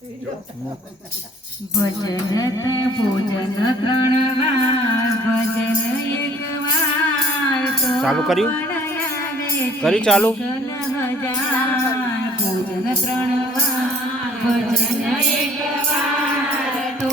ભજન તે ભોજન પ્રણવાર ભજન એકવાર ચાલુ કર્યું? કરી ચાલુ? ભોજન પ્રણવાર ભજન એકવાર તો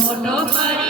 ছোট বাড়ি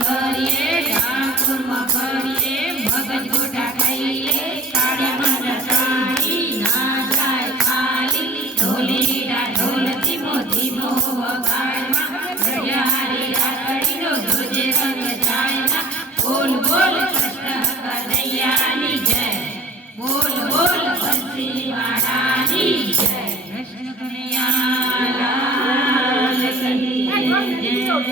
કરીએ ઠાકુર માં કરીએ